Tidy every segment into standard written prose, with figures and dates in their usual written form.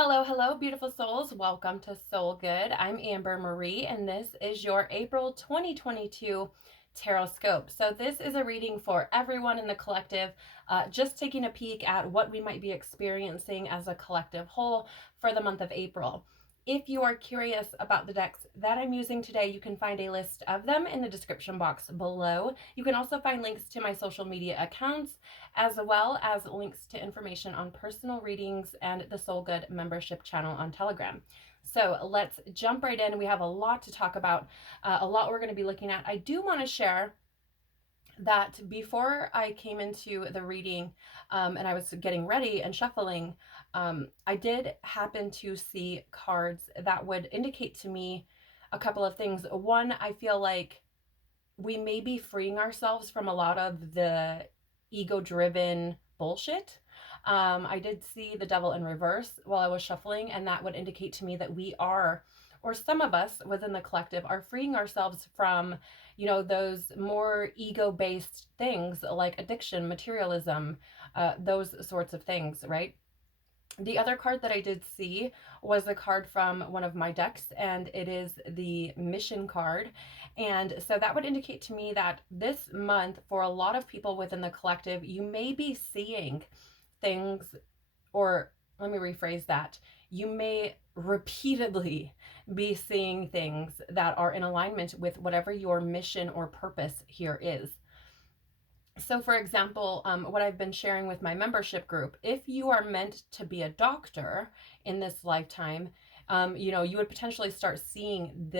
Hello, hello, beautiful souls. Welcome to Soul Good. I'm Amber Marie, and this is your April 2022 Tarotscope. So this is a reading for everyone in the collective, just taking a peek at what we might be experiencing as a collective whole for the month of April. If you are curious about the decks that I'm using today, you can find a list of them in the description box below. You can also find links to my social media accounts, as well as links to information on personal readings and the Soul Good membership channel on Telegram. So let's jump right in. We have a lot to talk about, a lot we're going to be looking at. I do want to share that before I came into the reading and I was getting ready and shuffling, I did happen to see cards that would indicate to me a couple of things. One, I feel like we may be freeing ourselves from a lot of the ego-driven bullshit. I did see the devil in reverse while I was shuffling, and that would indicate to me that we are, or some of us within the collective, are freeing ourselves from, those more ego-based things like addiction, materialism, those sorts of things, right? The other card that I did see was a card from one of my decks, and it is the mission card. And so that would indicate to me that this month, for a lot of people within the collective, you may be seeing things, or let me rephrase that. You may repeatedly be seeing things that are in alignment with whatever your mission or purpose here is. So for example, what I've been sharing with my membership group, if you are meant to be a doctor in this lifetime, you would potentially start seeing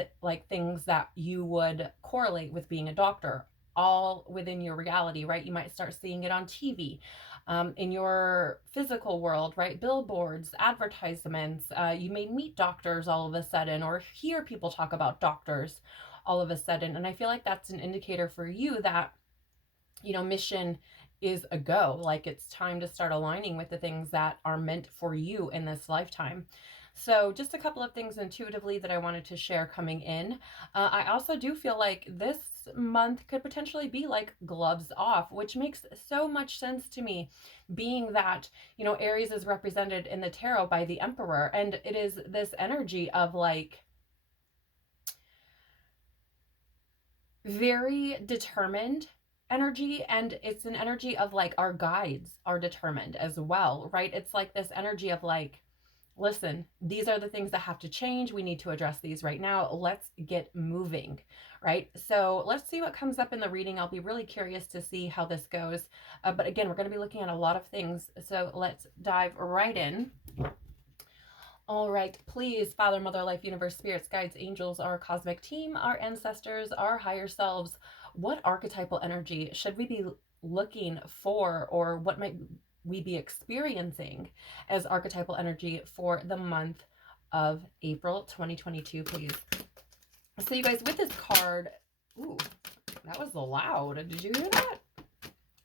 things that you would correlate with being a doctor all within your reality, right? You might start seeing it on TV, in your physical world, right? Billboards, advertisements. You may meet doctors all of a sudden, or hear people talk about doctors all of a sudden. And I feel like that's an indicator for you that mission is a go. Like, it's time to start aligning with the things that are meant for you in this lifetime. So just a couple of things intuitively that I wanted to share coming in. I also do feel like this month could potentially be like gloves off, which makes so much sense to me, being that, Aries is represented in the tarot by the Emperor, and it is this energy of like very determined energy, and it's an energy of like our guides are determined as well, right? It's like this energy of like, listen, these are the things that have to change. We need to address these right now. Let's get moving, right? So let's see what comes up in the reading. I'll be really curious to see how this goes. But again, we're going to be looking at a lot of things. So let's dive right in. All right, please, Father, Mother, Life, Universe, Spirits, Guides, Angels, our cosmic team, our ancestors, our higher selves, what archetypal energy should we be looking for, or what might we be experiencing as archetypal energy for the month of April 2022, please? So you guys, with this card, ooh, that was loud. Did you hear that?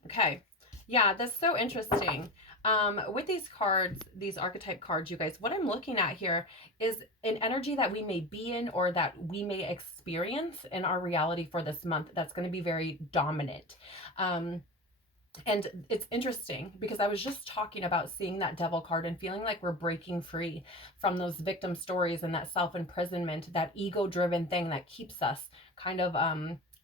Okay. Yeah, that's so interesting. With these cards, these archetype cards, you guys, what I'm looking at here is an energy that we may be in, or that we may experience in our reality for this month, that's going to be very dominant. And it's interesting because I was just talking about seeing that devil card and feeling like we're breaking free from those victim stories and that self-imprisonment, that ego-driven thing that keeps us kind of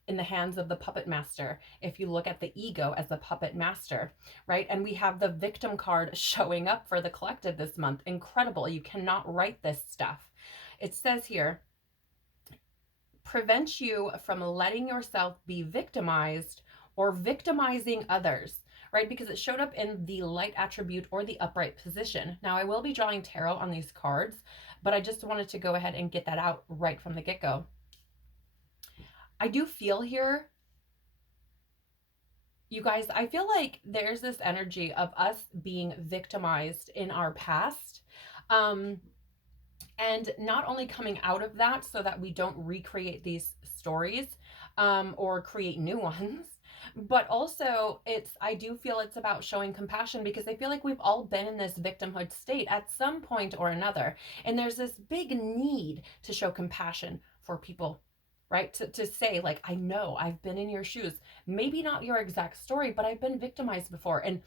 in the hands of the puppet master, if you look at the ego as the puppet master, right? And we have the victim card showing up for the collective this month. Incredible. You cannot write this stuff. It says here, prevent you from letting yourself be victimized or victimizing others, right? Because it showed up in the light attribute or the upright position. Now, I will be drawing tarot on these cards, but I just wanted to go ahead and get that out right from the get-go. I do feel here, you guys, I feel like there's this energy of us being victimized in our past. And not only coming out of that so that we don't recreate these stories or create new ones, but also I do feel it's about showing compassion, because I feel like we've all been in this victimhood state at some point or another. And there's this big need to show compassion for people, right? To say like, I know I've been in your shoes, maybe not your exact story, but I've been victimized before. And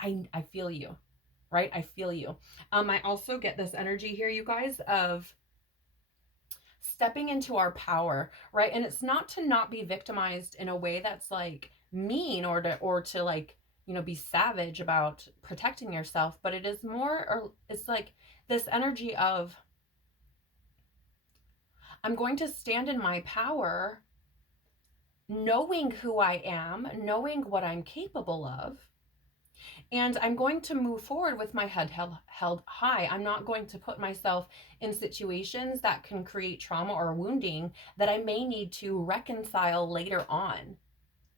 I feel you. right? I feel you. I also get this energy here, you guys, of stepping into our power, right? And it's not to not be victimized in a way that's like mean or to like, you know, be savage about protecting yourself, but it is more, or it's like this energy of, I'm going to stand in my power, knowing who I am, knowing what I'm capable of, and I'm going to move forward with my head held high. I'm not going to put myself in situations that can create trauma or wounding that I may need to reconcile later on.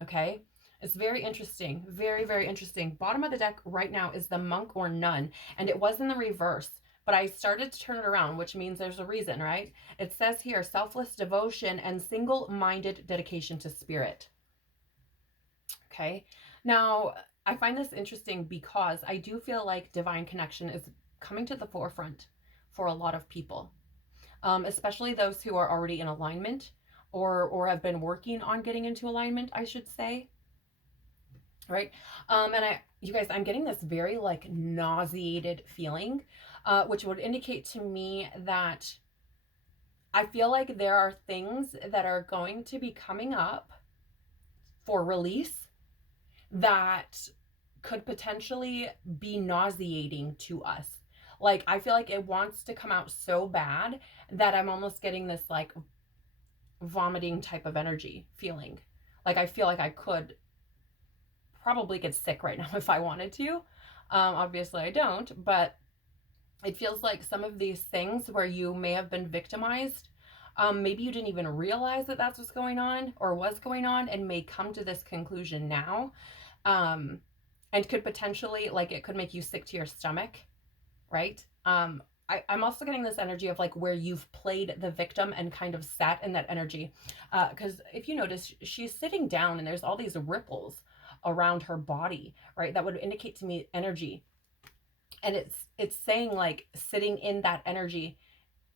Okay? It's very interesting. Very, very interesting. Bottom of the deck right now is the Monk or Nun, and it was in the reverse, but I started to turn it around, which means there's a reason, right? It says here, selfless devotion and single-minded dedication to spirit. Okay? Now, I find this interesting because I do feel like divine connection is coming to the forefront for a lot of people, especially those who are already in alignment or have been working on getting into alignment, I should say. Right? And you guys, I'm getting this very like nauseated feeling, which would indicate to me that I feel like there are things that are going to be coming up for release that could potentially be nauseating to us. Like, I feel like it wants to come out so bad that I'm almost getting this like vomiting type of energy feeling. Like, I feel like I could probably get sick right now if I wanted to. Obviously I don't, but it feels like some of these things where you may have been victimized, maybe you didn't even realize that that's what's going on or was going on, and may come to this conclusion now. And could potentially, like, it could make you sick to your stomach, right? I'm also getting this energy of like where you've played the victim and kind of sat in that energy. Because if you notice, she's sitting down and there's all these ripples around her body, right? That would indicate to me energy. And it's saying like sitting in that energy,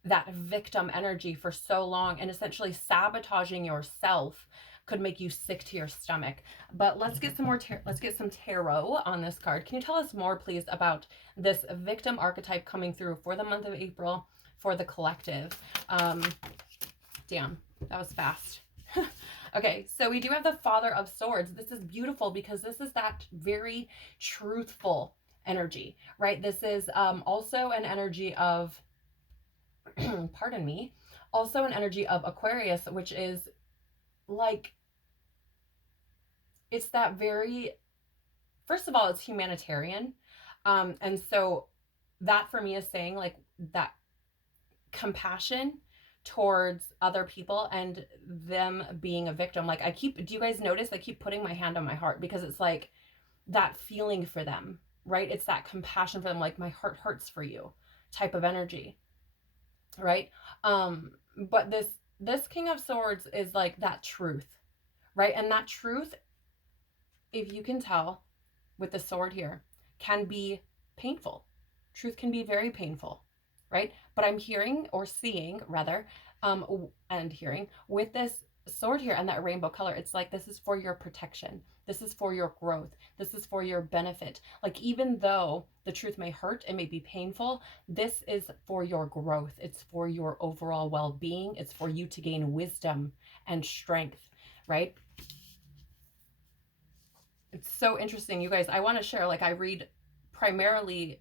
that victim energy for so long, and essentially sabotaging yourself could make you sick to your stomach. But let's get some more let's get some tarot on this card. Can you tell us more, please, about this victim archetype coming through for the month of April for the collective? Damn, that was fast. Okay, so we do have the Father of Swords. This is beautiful because this is that very truthful energy, right? This is also an energy of pardon me, also an energy of Aquarius, which is like, it's that very, first of all, it's humanitarian. And so that for me is saying like that compassion towards other people and them being a victim. Like do you guys notice I keep putting my hand on my heart because it's like that feeling for them, right? It's that compassion for them, like my heart hurts for you type of energy, right? But this King of Swords is like that truth, right? And that truth, if you can tell with the sword here, can be painful. Truth can be very painful, right? But I'm hearing, or seeing rather, and hearing with this sword here and that rainbow color, it's like this is for your protection. This is for your growth. This is for your benefit. Like, even though the truth may hurt, it may be painful, this is for your growth. It's for your overall well-being. It's for you to gain wisdom and strength, right? It's so interesting, you guys. I want to share, like, I read primarily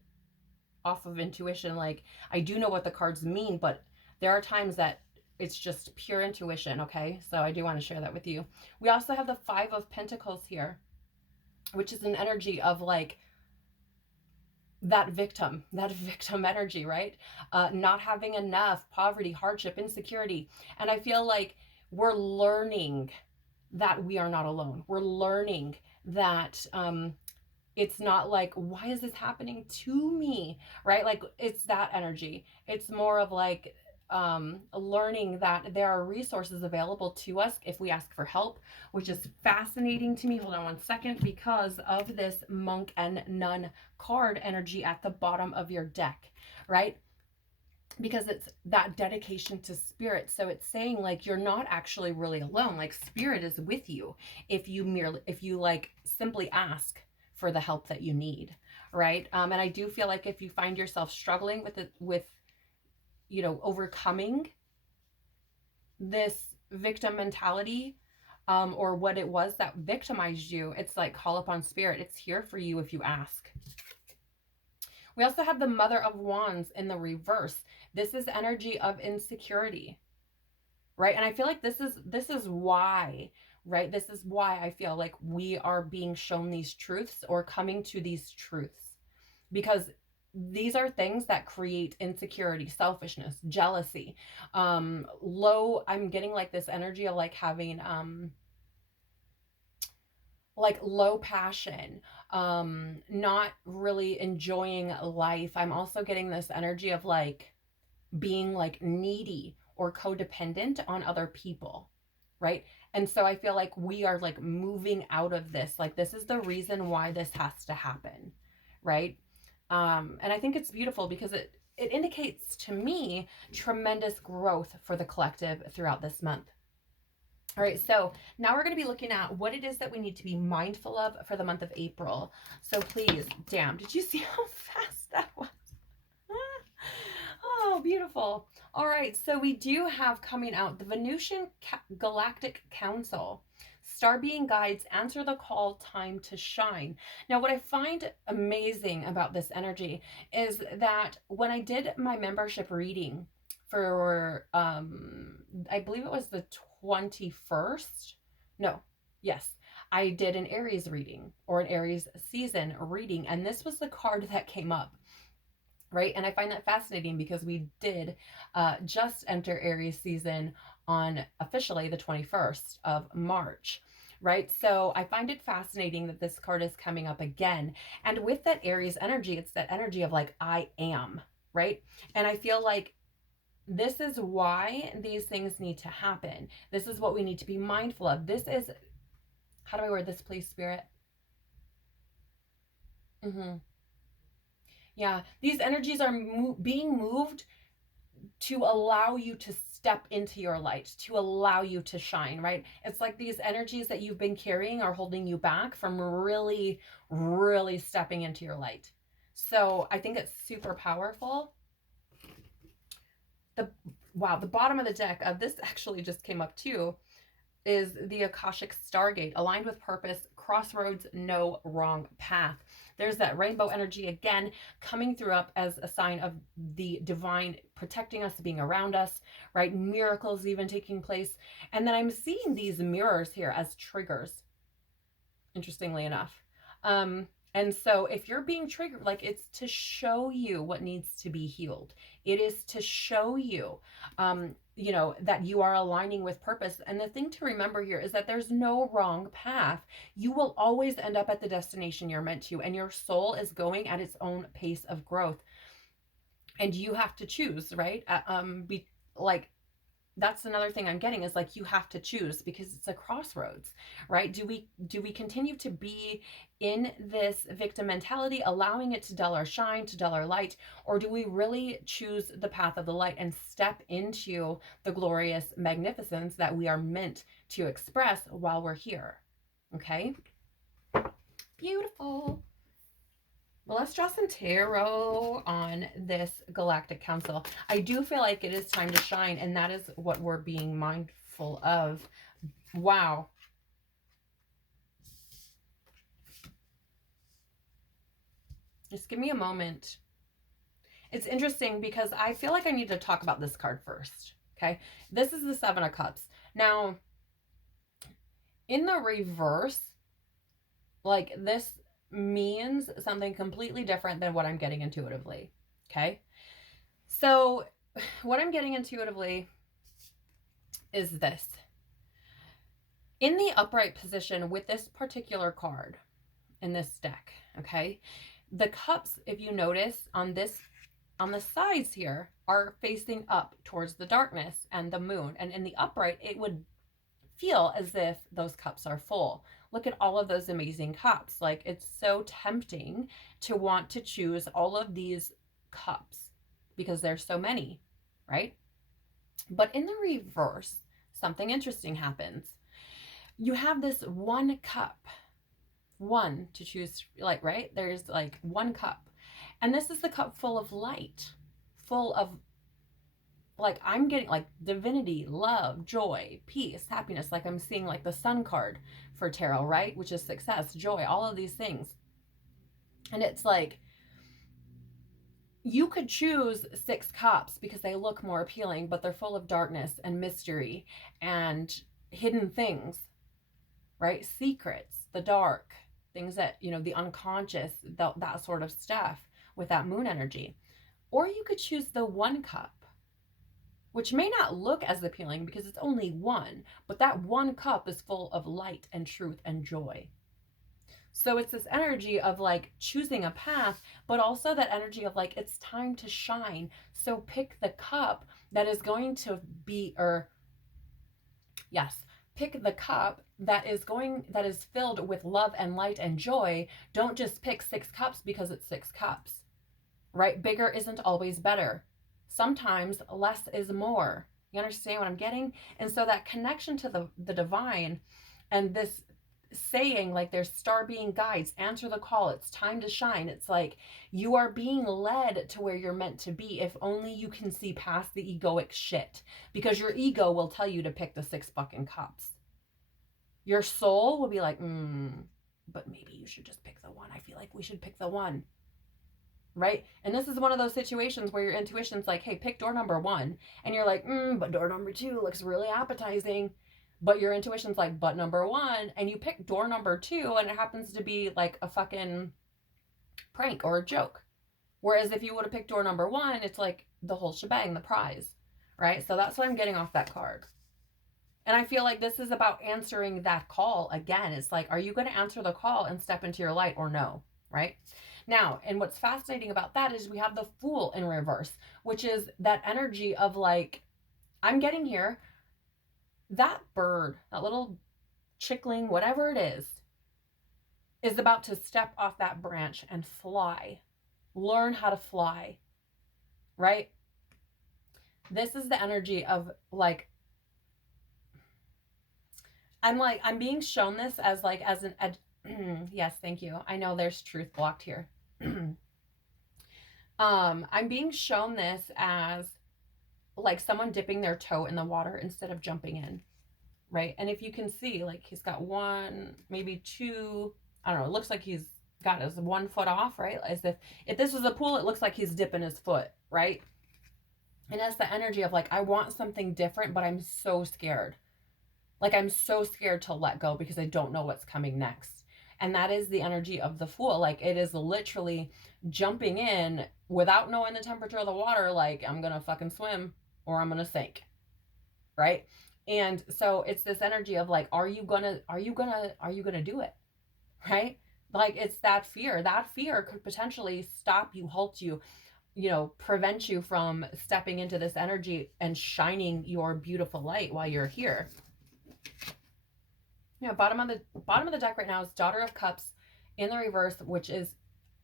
off of intuition. Like, I do know what the cards mean, but there are times that it's just pure intuition, okay? So I do want to share that with you. We also have the Five of Pentacles here, which is an energy of like that victim energy, right? Not having enough, poverty, hardship, insecurity. And I feel like we're learning that we are not alone. We're learning that it's not like, why is this happening to me, right? Like, it's that energy. It's more of like learning that there are resources available to us if we ask for help, which is fascinating to me. Hold on one second, because of this Monk and Nun card energy at the bottom of your deck, right? Because it's that dedication to spirit. So it's saying like you're not actually really alone. Like, spirit is with you if you like simply ask for the help that you need, right? And I do feel like if you find yourself struggling with it, with, you know, overcoming this victim mentality, or what it was that victimized you, it's like, call upon spirit. It's here for you if you ask. We also have the Mother of Wands in the reverse. This is energy of insecurity, right? And I feel like this is why, right? This is why I feel like we are being shown these truths or coming to these truths, because these are things that create insecurity, selfishness, jealousy, I'm getting like this energy of like having, like low passion, not really enjoying life. I'm also getting this energy of like being like needy or codependent on other people, right? And so I feel like we are like moving out of this. Like this is the reason why this has to happen, right? And I think it's beautiful because it indicates to me tremendous growth for the collective throughout this month. All right, so now we're going to be looking at what it is that we need to be mindful of for the month of April. So please, damn, did you see how fast that was? Oh, beautiful. All right, so we do have coming out the Venusian Galactic Council. Star being guides, answer the call, time to shine. Now, what I find amazing about this energy is that when I did my membership reading for, I believe it was the 21st. No, yes. I did an Aries reading or an Aries season reading, and this was the card that came up. Right. And I find that fascinating because we did just enter Aries season on officially the 21st of March. Right. So I find it fascinating that this card is coming up again. And with that Aries energy, it's that energy of like, I am. Right. And I feel like this is why these things need to happen. This is what we need to be mindful of. This is, how do I word this, please, Spirit? Yeah, these energies are being moved to allow you to step into your light, to allow you to shine, right? It's like these energies that you've been carrying are holding you back from really, really stepping into your light. So I think it's super powerful. Wow, the bottom of the deck, this actually just came up too, is the Akashic Stargate, aligned with purpose, crossroads, no wrong path. There's that rainbow energy again coming through up as a sign of the divine protecting us, being around us, right? Miracles even taking place. And then I'm seeing these mirrors here as triggers, interestingly enough. And so if you're being triggered, like it's to show you what needs to be healed. It is to show you, you know, that you are aligning with purpose. And the thing to remember here is that there's no wrong path. You will always end up at the destination you're meant to, and your soul is going at its own pace of growth. And you have to choose, right? That's another thing I'm getting is like you have to choose because it's a crossroads, right? Do we continue to be in this victim mentality, allowing it to dull our shine, to dull our light, or do we really choose the path of the light and step into the glorious magnificence that we are meant to express while we're here? Okay, beautiful. Well, let's draw some tarot on this Galactic Council. I do feel like it is time to shine, and that is what we're being mindful of. Wow. Just give me a moment. It's interesting because I feel like I need to talk about this card first. Okay. This is the Seven of Cups. Now, in the reverse, like this means something completely different than what I'm getting intuitively. Okay. So what I'm getting intuitively is this. In the upright position with this particular card in this deck, okay, the cups, if you notice on the sides here, are facing up towards the darkness and the moon. And in the upright, it would feel as if those cups are full. Look at all of those amazing cups. Like, it's so tempting to want to choose all of these cups because there's so many, right? But in the reverse, something interesting happens. You have this one cup One to choose, like, right? There's like one cup. And this is the cup full of light, full of, like, I'm getting like divinity, love, joy, peace, happiness. Like I'm seeing like the sun card for tarot, right? Which is success, joy, all of these things. And it's like, you could choose 6 cups because they look more appealing, but they're full of darkness and mystery and hidden things, right? Secrets, the dark, things that, you know, the unconscious, that sort of stuff with that moon energy. Or you could choose the 1 cup, which may not look as appealing because it's only 1, but that 1 cup is full of light and truth and joy. So it's this energy of like choosing a path, but also that energy of like, it's time to shine. So pick the cup that is going to be, or yes, pick the cup that is filled with love and light and joy. Don't just pick 6 cups because it's 6 cups, right? Bigger isn't always better. Sometimes less is more. You understand what I'm getting? And so that connection to the divine, and this saying, like, there's star being guides, answer the call, it's time to shine. It's like you are being led to where you're meant to be, if only you can see past the egoic shit, because your ego will tell you to pick the 6 fucking cups. Your soul will be like, but maybe you should just pick the 1. I feel like we should pick the 1, right? And this is one of those situations where your intuition's like, hey, pick door number 1, and you're like, but door number 2 looks really appetizing. But your intuition's like, but number 1, and you pick door number 2, and it happens to be like a fucking prank or a joke. Whereas if you would have picked door number 1, it's like the whole shebang, the prize, right? So that's what I'm getting off that card. And I feel like this is about answering that call again. It's like, are you going to answer the call and step into your light or no, right? Now, and what's fascinating about that is we have the Fool in reverse, which is that energy of like, I'm getting here. That bird, that little chickling, whatever it is about to step off that branch and fly. Learn how to fly, right? This is the energy of like, I'm being shown this as like, as an, yes, thank you. I know there's truth blocked here. I'm being shown this as like someone dipping their toe in the water instead of jumping in, right? And if you can see, like, he's got 1, maybe 2, I don't know, it looks like he's got his 1 foot off, right? As if this was a pool, it looks like he's dipping his foot, right? And that's the energy of like, I want something different, but I'm so scared. Like, I'm so scared to let go because I don't know what's coming next. And that is the energy of the Fool. Like, it is literally jumping in without knowing the temperature of the water. Like, I'm going to fucking swim or I'm going to sink, right? And so it's this energy of like, are you gonna do it, right? Like, it's that fear could potentially stop you, halt you, you know, prevent you from stepping into this energy and shining your beautiful light while you're here. Yeah, bottom of the deck right now is Daughter of Cups in the reverse, which is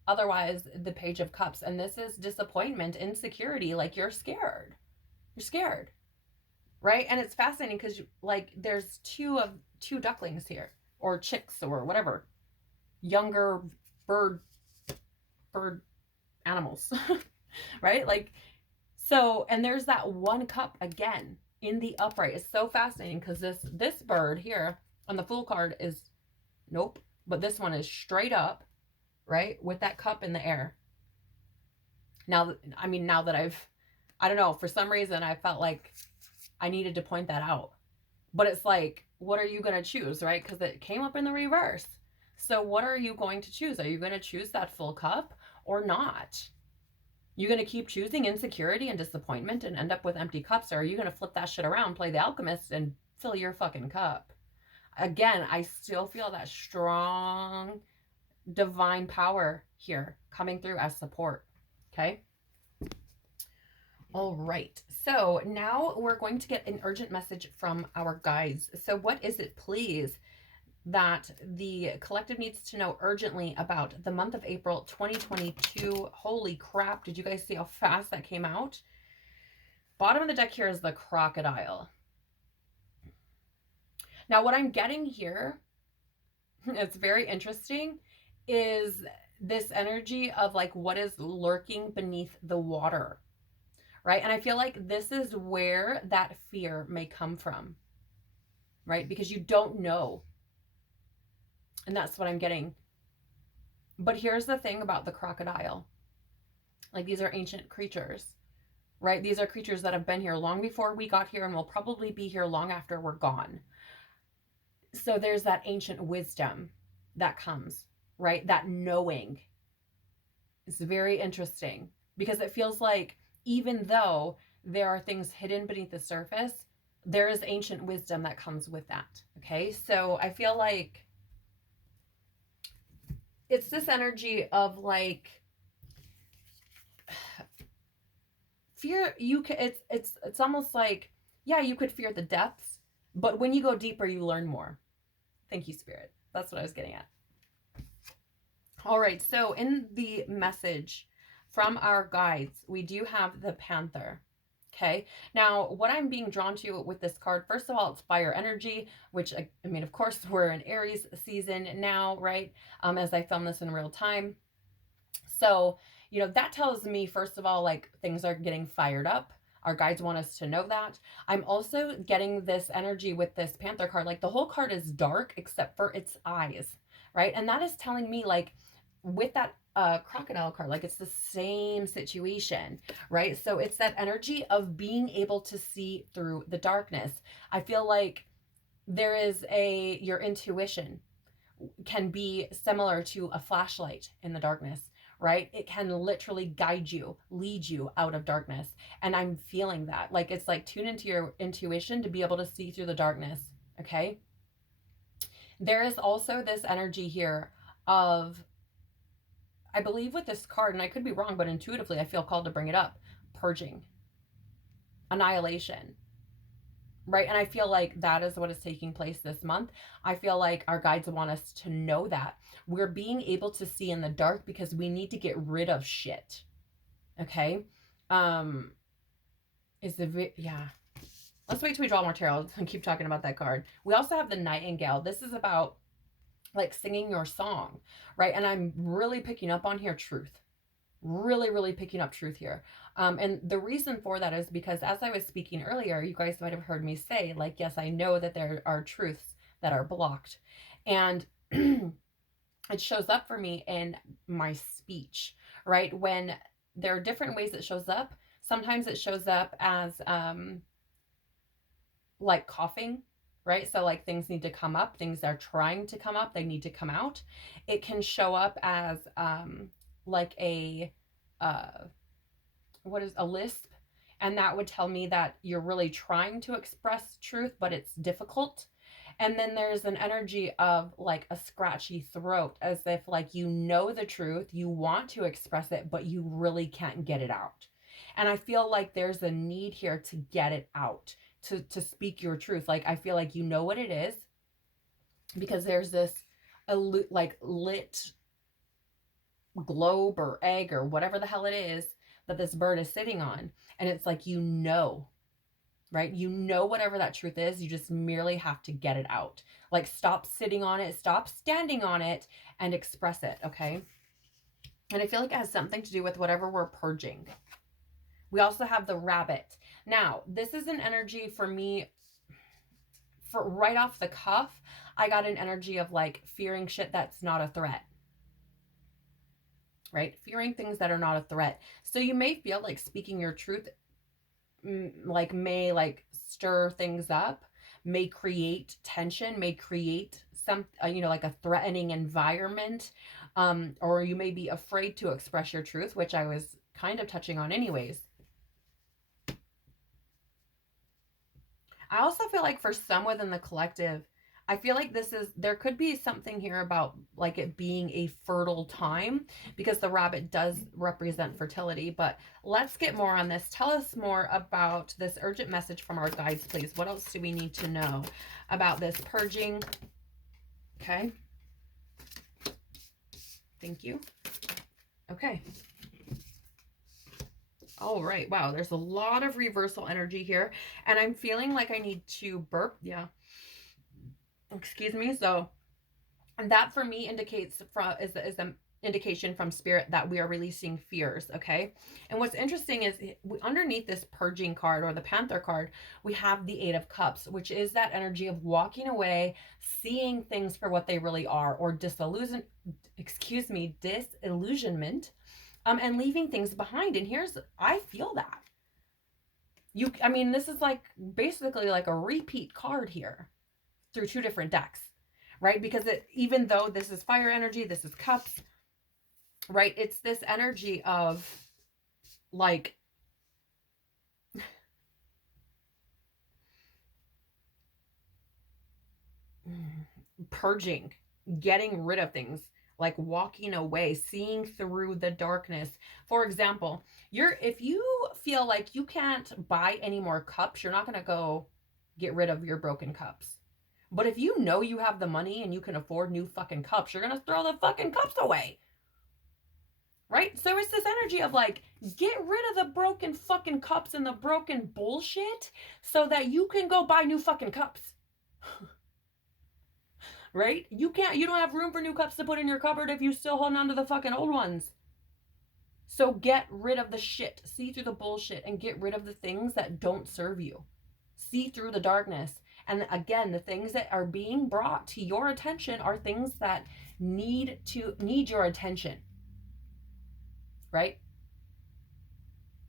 otherwise the Page of Cups. And this is disappointment, insecurity. Like, you're scared, right? And it's fascinating because like there's two ducklings here, or chicks, or whatever, younger bird animals, right? Like, so, and there's that 1 cup again in the upright. It's so fascinating because this bird here on the Fool card is nope, but this one is straight up, right, with that cup in the air. Now, I mean, now that I don't know, for some reason I felt like I needed to point that out. But it's like, what are you going to choose, right? Because it came up in the reverse. So what are you going to choose? Are you going to choose that full cup or not? You going to keep choosing insecurity and disappointment and end up with empty cups? Or are you going to flip that shit around, play the alchemist, and fill your fucking cup? Again, I still feel that strong divine power here coming through as support. Okay. All right. So now we're going to get an urgent message from our guides. So what is it, please, that the collective needs to know urgently about the month of April 2022? Holy crap. Did you guys see how fast that came out? Bottom of the deck here is the Crocodile. Now what I'm getting here it's very interesting, is this energy of like what is lurking beneath the water, right? And I feel like this is where that fear may come from, right? Because you don't know. And that's what I'm getting. But here's the thing about the crocodile. Like, these are ancient creatures, right? These are creatures that have been here long before we got here and will probably be here long after we're gone. So there's that ancient wisdom that comes, right? That knowing. It's very interesting because it feels like even though there are things hidden beneath the surface, there is ancient wisdom that comes with that. Okay, so I feel like it's this energy of like fear. You can, it's almost like, yeah, you could fear the depths, but when you go deeper, you learn more. Thank you, Spirit. That's what I was getting at. All right, so in the message from our guides, we do have the Panther. Okay, now what I'm being drawn to with this card, first of all, it's fire energy, which I mean, of course, we're in Aries season now, right? As I film this in real time. So, you know, that tells me, first of all, like things are getting fired up. Our guides want us to know that. I'm also getting this energy with this Panther card. Like the whole card is dark except for its eyes, right? And that is telling me like with that crocodile card, like it's the same situation, right? So it's that energy of being able to see through the darkness. I feel like there is your intuition can be similar to a flashlight in the darkness, right? It can literally guide you, lead you out of darkness. And I'm feeling that. Like it's like tune into your intuition to be able to see through the darkness, okay? There is also this energy here of, I believe with this card, and I could be wrong, but intuitively I feel called to bring it up, purging, annihilation, right? And I feel like that is what is taking place this month. I feel like our guides want us to know that we're being able to see in the dark because we need to get rid of shit. Okay. Yeah. Let's wait till we draw more tarot and keep talking about that card. We also have the Nightingale. This is about like singing your song, right? And I'm really picking up on here truth. Really picking up truth here. And the reason for that is because as I was speaking earlier, you guys might have heard me say, like, yes, I know that there are truths that are blocked. And it shows up for me in my speech, right? When there are different ways it shows up. Sometimes it shows up as like coughing, right? So like things need to come up, things are trying to come up, they need to come out. It can show up as like a what is a lisp, and that would tell me that you're really trying to express truth but it's difficult. And then there's an energy of like a scratchy throat, as if like you know the truth, you want to express it but you really can't get it out. And I feel like there's a need here to get it out, to speak your truth. Like I feel like you know what it is because there's this like lit globe or egg or whatever the hell it is that this bird is sitting on. And it's like, you know, right? You know, whatever that truth is, you just merely have to get it out. Like stop sitting on it, stop standing on it, and express it, okay? And I feel like it has something to do with whatever we're purging. We also have the rabbit. Now, this is an energy for me, for right off the cuff, I got an energy of like fearing shit that's not a threat. Right? Fearing things that are not a threat. So you may feel like speaking your truth like may like stir things up, may create tension, may create some you know, like a threatening environment, or you may be afraid to express your truth, which I was kind of touching on anyways. I also feel like for some within the collective, I feel like there could be something here about like it being a fertile time because the rabbit does represent fertility. But let's get more on this. Tell us more about this urgent message from our guides, please. What else do we need to know about this purging? Okay. Thank you. Okay. All right. Wow. There's a lot of reversal energy here. And I'm feeling like I need to burp. Yeah. Excuse me. So that for me indicates is an indication from spirit that we are releasing fears. Okay. And what's interesting is underneath this purging card or the Panther card, we have the Eight of Cups, which is that energy of walking away, seeing things for what they really are, or disillusionment, and leaving things behind. And I feel that I mean, this is like basically like a repeat card here through two different decks, right? Because even though this is fire energy, this is cups, right? It's this energy of like purging, getting rid of things, like walking away, seeing through the darkness. For example, if you feel like you can't buy any more cups, you're not going to go get rid of your broken cups. But if you know you have the money and you can afford new fucking cups, you're going to throw the fucking cups away. Right? So it's this energy of like, get rid of the broken fucking cups and the broken bullshit so that you can go buy new fucking cups. Right? You don't have room for new cups to put in your cupboard if you still holding on to the fucking old ones. So get rid of the shit. See through the bullshit and get rid of the things that don't serve you. See through the darkness. And again, the things that are being brought to your attention are things that need your attention. Right?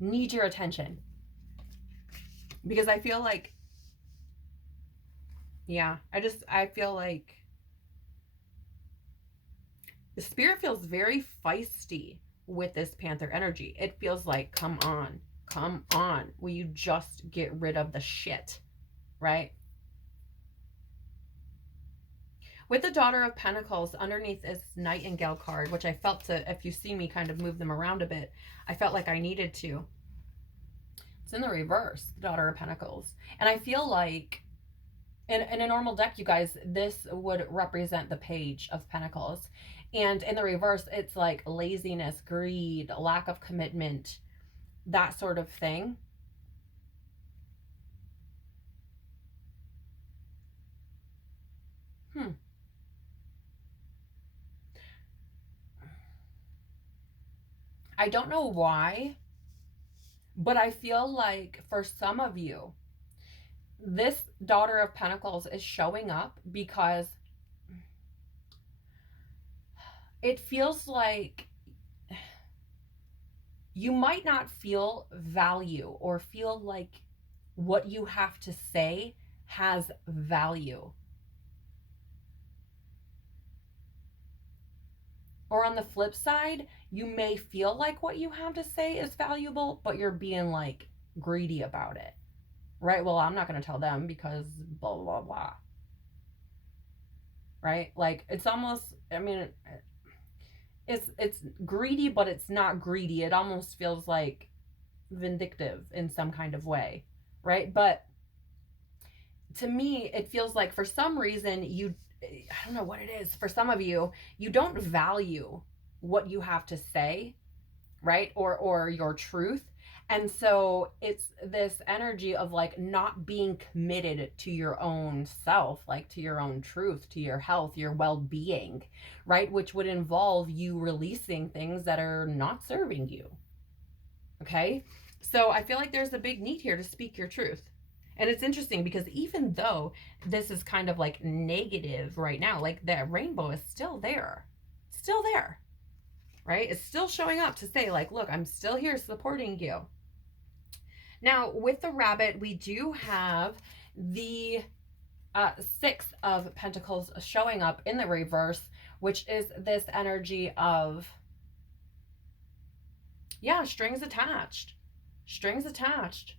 Need your attention. Because I feel like, I feel like the spirit feels very feisty with this Panther energy. It feels like, come on. Will you just get rid of the shit? Right? With the Daughter of Pentacles, underneath is Nightingale card, which I felt if you see me kind of move them around a bit, I felt like I needed to. It's in the reverse, the Daughter of Pentacles. And I feel like in a normal deck, you guys, this would represent the Page of Pentacles. And in the reverse, it's like laziness, greed, lack of commitment, that sort of thing. I don't know why, but I feel like for some of you, this Daughter of Pentacles is showing up because it feels like you might not feel value or feel like what you have to say has value. Or on the flip side, you may feel like what you have to say is valuable, but you're being like greedy about it. Right? Well, I'm not going to tell them because blah, blah, blah. Right? Like it's almost, I mean, it's greedy, but it's not greedy. It almost feels like vindictive in some kind of way. Right? But to me, it feels like for some reason I don't know what it is. For some of you, you don't value what you have to say, right? Or your truth. And so it's this energy of like not being committed to your own self, like to your own truth, to your health, your well-being, right? Which would involve you releasing things that are not serving you. Okay? So I feel like there's a big need here to speak your truth. And it's interesting because even though this is kind of like negative right now, like that rainbow is still there. Still there. Right? It's still showing up to say like, look, I'm still here supporting you. Now, with the rabbit, we do have the Six of Pentacles showing up in the reverse, which is this energy of, strings attached. Strings attached.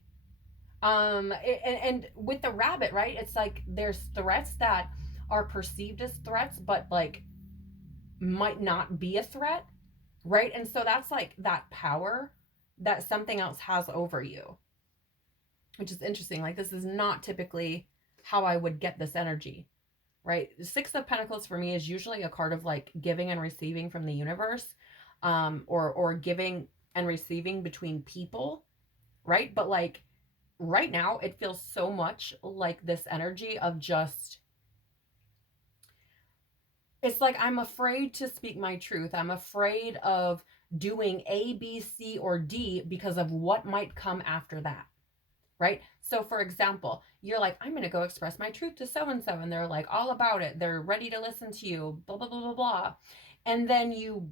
And with the rabbit, right, it's like there's threats that are perceived as threats, but like might not be a threat, right? And so that's like that power that something else has over you, which is interesting. Like this is not typically how I would get this energy, right? The Six of Pentacles for me is usually a card of like giving and receiving from the universe, or giving and receiving between people, right? But like right now, it feels so much like this energy of just it's like I'm afraid to speak my truth. I'm afraid of doing A, B, C, or D because of what might come after that. Right? So for example, you're like, I'm going to go express my truth to so-and-so. And they're like all about it. They're ready to listen to you, blah, blah, blah, blah, blah. And then you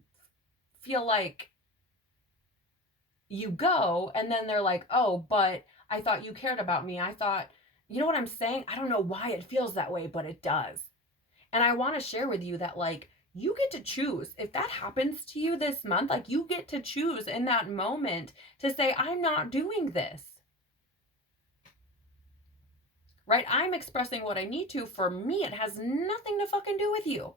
feel like you go, and then they're like, oh, but I thought you cared about me. I thought, you know what I'm saying? I don't know why it feels that way, but it does. And I want to share with you that, like, you get to choose. If that happens to you this month, like, you get to choose in that moment to say, I'm not doing this. Right? I'm expressing what I need to. For me, it has nothing to fucking do with you.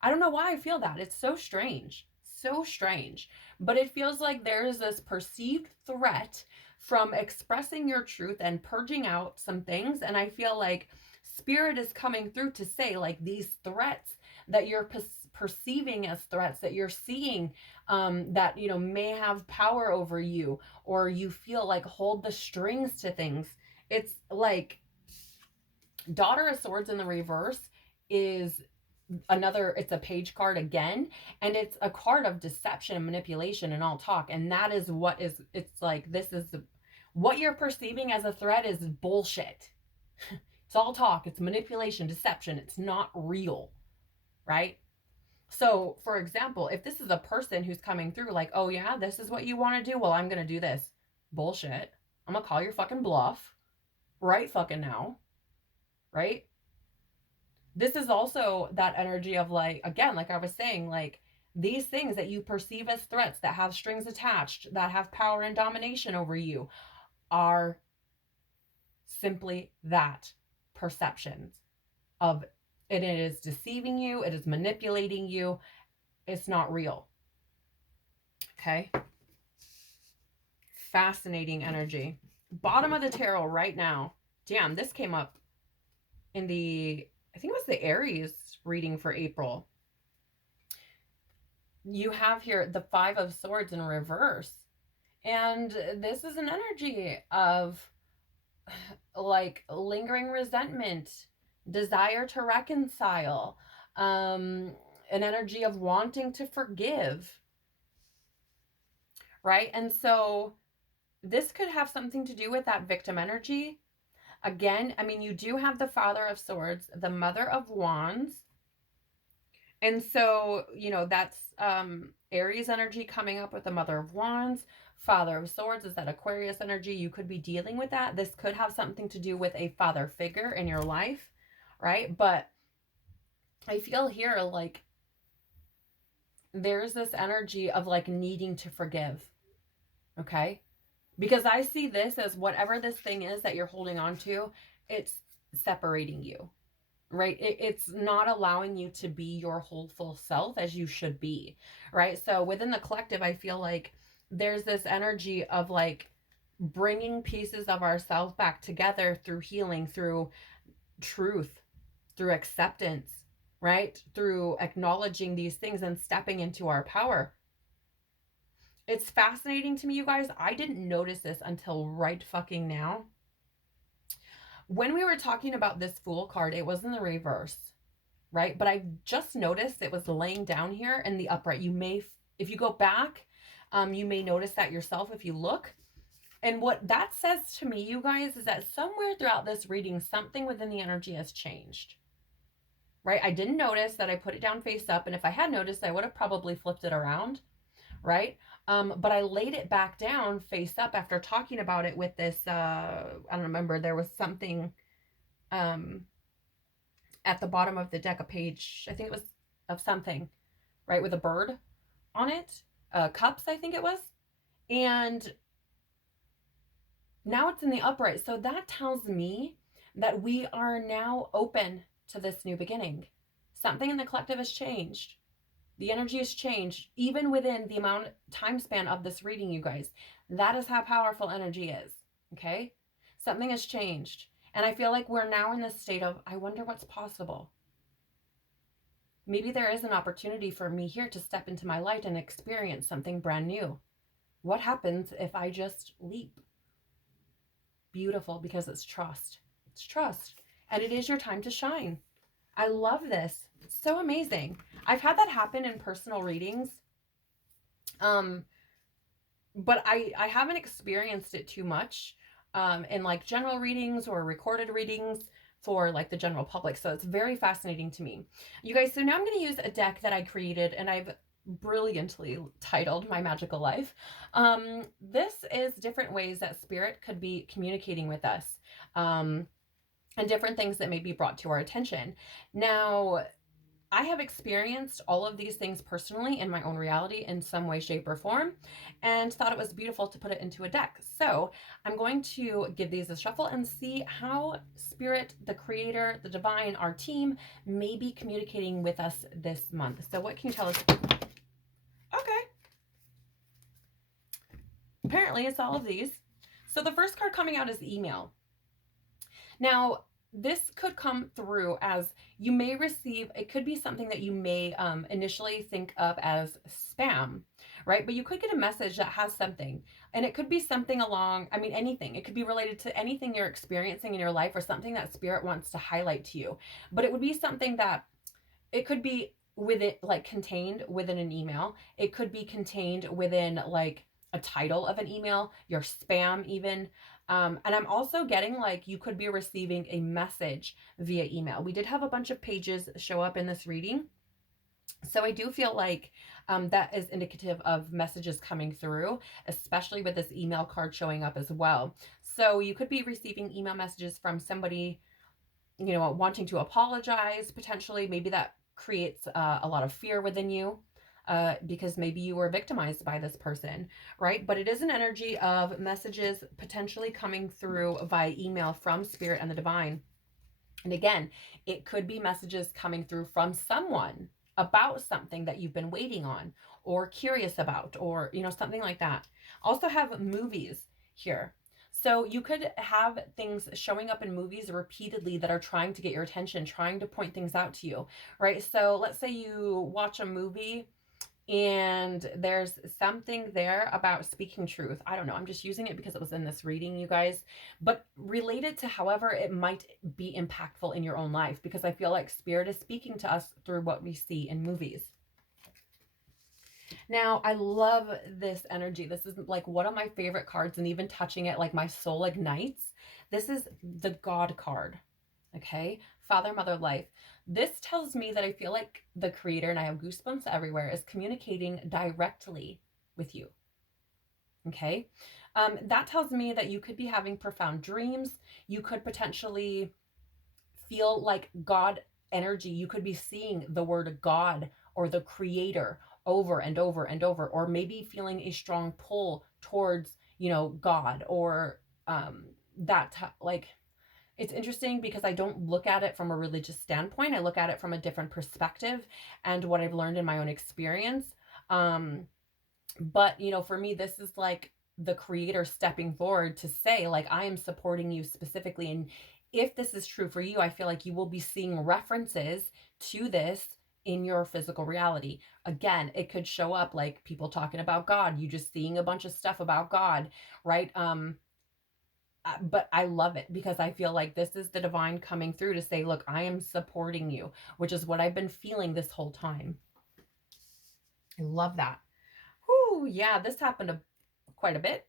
I don't know why I feel that. It's so strange. So strange. But it feels like there is this perceived threat from expressing your truth and purging out some things. And I feel like Spirit is coming through to say, like, these threats that you're perceiving as threats, that you're seeing, that, you know, may have power over you, or you feel like hold the strings to things. It's like Daughter of Swords in the reverse is another, it's a page card again, and it's a card of deception and manipulation and all talk. And that is what is, it's like, this is what you're perceiving as a threat is bullshit. It's all talk, it's manipulation, deception, it's not real, right? So for example, if this is a person who's coming through like, oh yeah, this is what you want to do, well, I'm gonna do this. Bullshit. I'm gonna call your fucking bluff right fucking now, right? This is also that energy of, like, again, like I was saying, like, these things that you perceive as threats that have strings attached, that have power and domination over you, are simply that, perceptions of it. It is deceiving you. It is manipulating you. It's not real. Okay. Fascinating energy. Bottom of the tarot right now. Damn, this came up in the, I think it was the Aries reading for April. You have here the Five of Swords in reverse. And this is an energy of, like, lingering resentment, desire to reconcile, an energy of wanting to forgive, right? And so this could have something to do with that victim energy. Again, I mean, you do have the Father of Swords, the Mother of Wands. And so, you know, that's Aries energy coming up with the Mother of Wands. Father of Swords is that Aquarius energy. You could be dealing with that. This could have something to do with a father figure in your life, right? But I feel here like there's this energy of, like, needing to forgive, okay? Because I see this as whatever this thing is that you're holding on to, it's separating you, right? It's not allowing you to be your whole full self as you should be, right? So within the collective, I feel like there's this energy of, like, bringing pieces of ourselves back together through healing, through truth, through acceptance, right? Through acknowledging these things and stepping into our power. It's fascinating to me, you guys. I didn't notice this until right fucking now. When we were talking about this Fool card, it was in the reverse, right? But I just noticed it was laying down here in the upright. You may, if you go back, you may notice that yourself if you look. And what that says to me, you guys, is that somewhere throughout this reading, something within the energy has changed, right? I didn't notice that I put it down face up. And if I had noticed, I would have probably flipped it around, right? But I laid it back down face up after talking about it with this, I don't remember, there was something at the bottom of the deck, a page, I think it was of something, right, with a bird on it, cups, I think it was. And now it's in the upright. So that tells me that we are now open to this new beginning. Something in the collective has changed. The energy has changed, even within the amount time span of this reading, you guys. That is how powerful energy is, okay? Something has changed. And I feel like we're now in this state of, I wonder what's possible. Maybe there is an opportunity for me here to step into my light and experience something brand new. What happens if I just leap? Beautiful, because it's trust. It's trust. And it is your time to shine. I love this. So amazing. I've had that happen in personal readings. But I haven't experienced it too much in like general readings or recorded readings for like the general public. So it's very fascinating to me. You guys, so now I'm going to use a deck that I created and I've brilliantly titled My Magical Life. This is different ways that spirit could be communicating with us. And different things that may be brought to our attention. Now, I have experienced all of these things personally in my own reality in some way, shape, or form, and thought it was beautiful to put it into a deck. So I'm going to give these a shuffle and see how Spirit, the Creator, the Divine, our team, may be communicating with us this month. So what can you tell us? Okay. Apparently it's all of these. So the first card coming out is email. Now, this could come through as you may receive, it could be something that you may initially think of as spam, right? But you could get a message that has something, and it could be something along, I mean, anything. It could be related to anything you're experiencing in your life or something that spirit wants to highlight to you. But it would be something that it could be with it like contained within an email. It could be contained within like a title of an email, your spam even. And I'm also getting like you could be receiving a message via email. We did have a bunch of pages show up in this reading. So I do feel like that is indicative of messages coming through, especially with this email card showing up as well. So you could be receiving email messages from somebody, you know, wanting to apologize potentially. Maybe that creates a lot of fear within you. Because maybe you were victimized by this person, right? But it is an energy of messages potentially coming through via email from Spirit and the Divine. And again, it could be messages coming through from someone about something that you've been waiting on or curious about, or, you know, something like that. Also have movies here. So you could have things showing up in movies repeatedly that are trying to get your attention, trying to point things out to you, right? So let's say you watch a movie and there's something there about speaking truth. I don't know. I'm just using it because it was in this reading, you guys, but related to however it might be impactful in your own life, because I feel like spirit is speaking to us through what we see in movies. Now, I love this energy. This is like one of my favorite cards, and even touching it, like my soul ignites. This is the God card. Okay. Father, Mother, Life. This tells me that I feel like the Creator, and I have goosebumps everywhere, is communicating directly with you. Okay. That tells me that you could be having profound dreams. You could potentially feel like God energy. You could be seeing the word God or the Creator over and over and over, or maybe feeling a strong pull towards, you know, God, or like, it's interesting because I don't look at it from a religious standpoint. I look at it from a different perspective and what I've learned in my own experience. But, you know, for me, this is like the Creator stepping forward to say, like, I am supporting you specifically. And if this is true for you, I feel like you will be seeing references to this in your physical reality. Again, it could show up like people talking about God, you just seeing a bunch of stuff about God, right? But I love it because I feel like this is the Divine coming through to say, look, I am supporting you, which is what I've been feeling this whole time. I love that. Whoo, yeah, this happened quite a bit.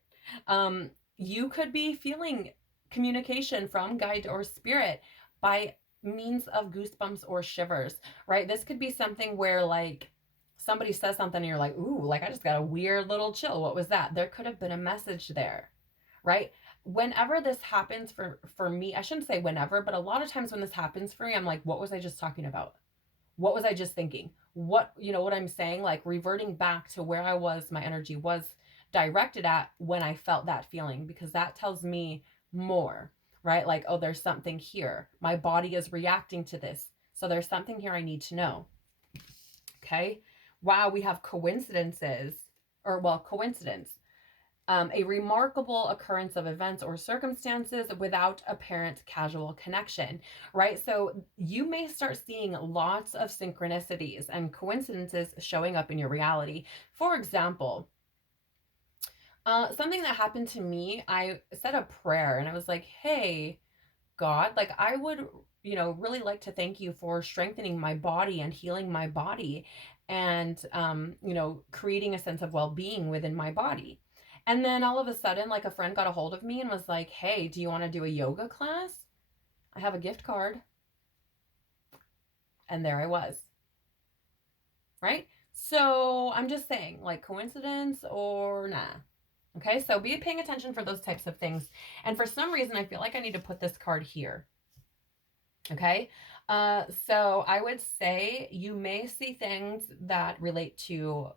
You could be feeling communication from guide or spirit by means of goosebumps or shivers, right? This could be something where like somebody says something and you're like, ooh, like I just got a weird little chill. What was that? There could have been a message there, right? Whenever this happens for me, I shouldn't say whenever, but a lot of times when this happens for me, I'm like, what was I just talking about? What was I just thinking? What, you know what I'm saying? Like reverting back to where I was, my energy was directed at when I felt that feeling, because that tells me more, right? Like, oh, there's something here. My body is reacting to this. So there's something here I need to know. Okay. Wow. We have coincidences, or well, coincidence. A remarkable occurrence of events or circumstances without apparent casual connection, right? So you may start seeing lots of synchronicities and coincidences showing up in your reality. For example, something that happened to me, I said a prayer and I was like, hey, God, like I would, really like to thank you for strengthening my body and healing my body and, creating a sense of well-being within my body. And then all of a sudden, like a friend got a hold of me and was like, hey, do you want to do a yoga class? I have a gift card. And there I was. Right? So I'm just saying, like, coincidence or nah. Okay, so be paying attention for those types of things. And for some reason, I feel like I need to put this card here. Okay, so I would say you may see things that relate to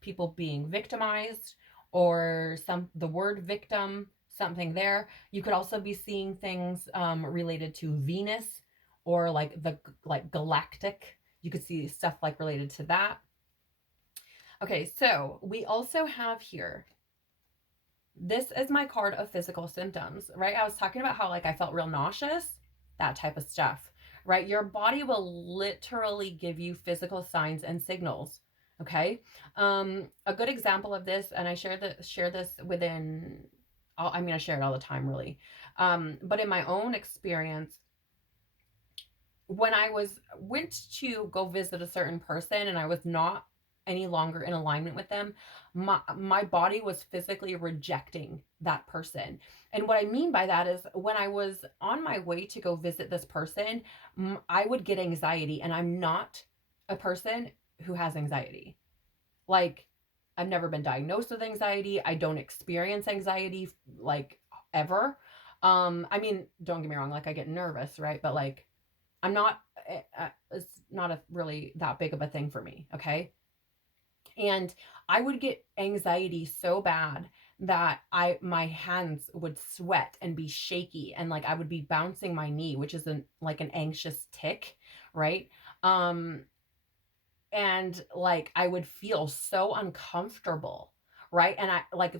people being victimized or the word victim, something there. You could also be seeing things related to Venus or like galactic. You could see stuff like related to that. Okay, so we also have here, this is my card of physical symptoms, right? I was talking about how like I felt real nauseous, that type of stuff, right? Your body will literally give you physical signs and signals. Okay. A good example of this, and I share this within, I share it all the time really. But in my own experience, when I went to go visit a certain person and I was not any longer in alignment with them, my body was physically rejecting that person. And what I mean by that is when I was on my way to go visit this person, I would get anxiety, and I'm not a person who has anxiety. Like, I've never been diagnosed with anxiety. I don't experience anxiety like ever. Don't get me wrong, like I get nervous, right? But like I'm not, it's not really that big of a thing for me. Okay. And I would get anxiety so bad that my hands would sweat and be shaky, and like I would be bouncing my knee, which is like an anxious tick. Right. Um, and like I would feel so uncomfortable. Right. And I like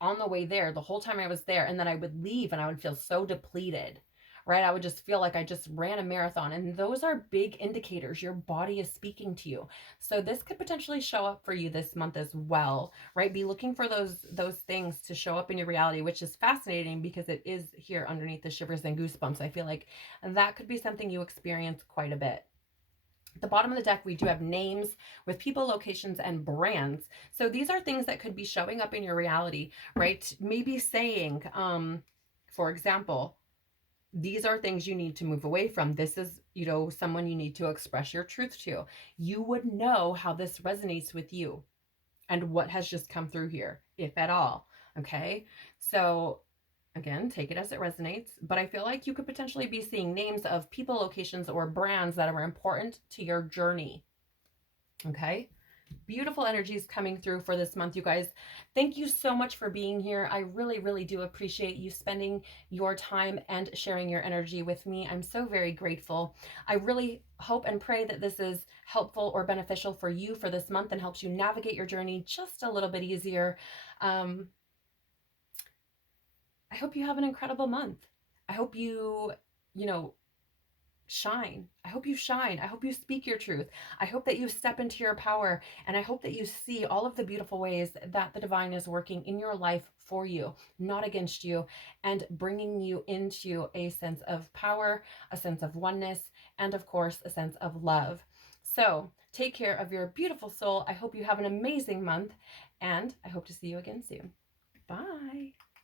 on the way there, the whole time I was there, and then I would leave and I would feel so depleted. Right. I would just feel like I just ran a marathon. And those are big indicators. Your body is speaking to you. So this could potentially show up for you this month as well. Right. Be looking for those things to show up in your reality, which is fascinating because it is here underneath the shivers and goosebumps. I feel like that could be something you experience quite a bit. At the bottom of the deck, we do have names with people, locations, and brands. So these are things that could be showing up in your reality, right? Maybe saying, for example, these are things you need to move away from. This is, someone you need to express your truth to. You would know how this resonates with you and what has just come through here, if at all. Okay. So again, take it as it resonates, but I feel like you could potentially be seeing names of people, locations, or brands that are important to your journey. Okay. Beautiful energies coming through for this month, you guys. Thank you so much for being here. I really, really do appreciate you spending your time and sharing your energy with me. I'm so very grateful. I really hope and pray that this is helpful or beneficial for you for this month and helps you navigate your journey just a little bit easier. I hope you have an incredible month. I hope you shine. I hope you shine. I hope you speak your truth. I hope that you step into your power. And I hope that you see all of the beautiful ways that the divine is working in your life for you, not against you, and bringing you into a sense of power, a sense of oneness, and of course, a sense of love. So take care of your beautiful soul. I hope you have an amazing month, and I hope to see you again soon. Bye.